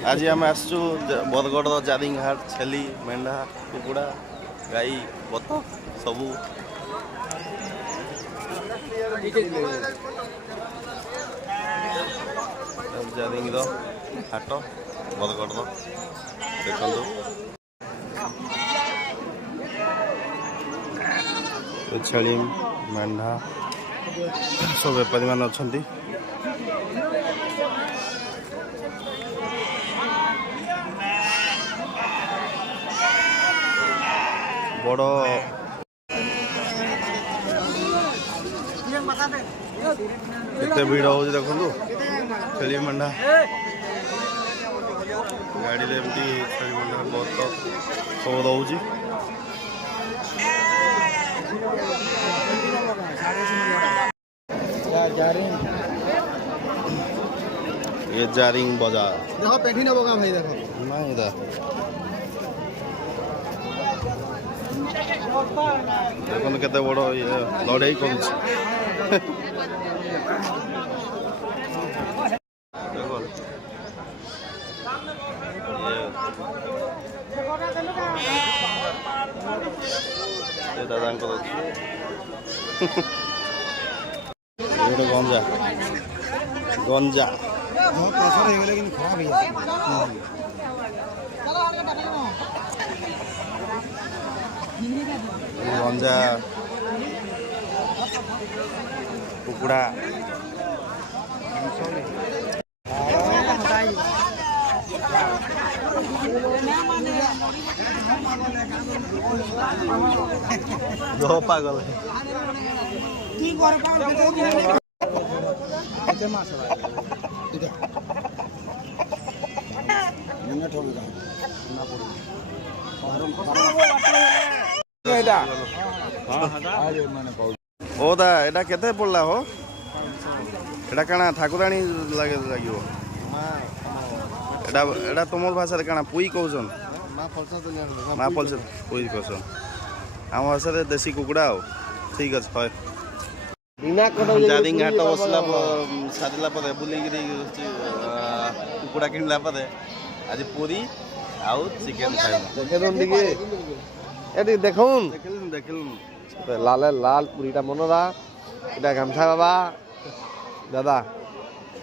आज आम आसचु बरगढ़ जारिंगहाट छेली मेंढा कुकुड़ा गाई बतख सबू जारिंग हाट बरगढ़ देखु छेली मेंढा सब बेपारी मान अच्छा बड़ केते भीड़ हो देखु छेली मेंढा गाड़ी एमती छेली मेंढा बहुत सब रोच ये जारिंग बाजार देखो पेठी न बोगा भाई देखो नहीं दा देखो केते बड़ ये लड़ाई कर दादा गंजा गंजा गंजा कुकुड़ा दो पागल है ओदा एटा केते पड़ला हो एटा काना ठाकुराणी लागे लागियो एटा एटा तुमर भाषा रे काना पुई कहउछन मां फलसा पुई कहउछन हम भाषा रे देसी कुकुड़ा हो ठीक अछि होय जारिंग घाट बसला सारिला परे बुली गिरी कुकुड़ा किनला परे आज पूरी आउ चिकन खाइबा देखे दोन दिगे एटी देखुन देखिलुन लाल लाल पूरीटा मनरा এটা গামছা বাবা দাদা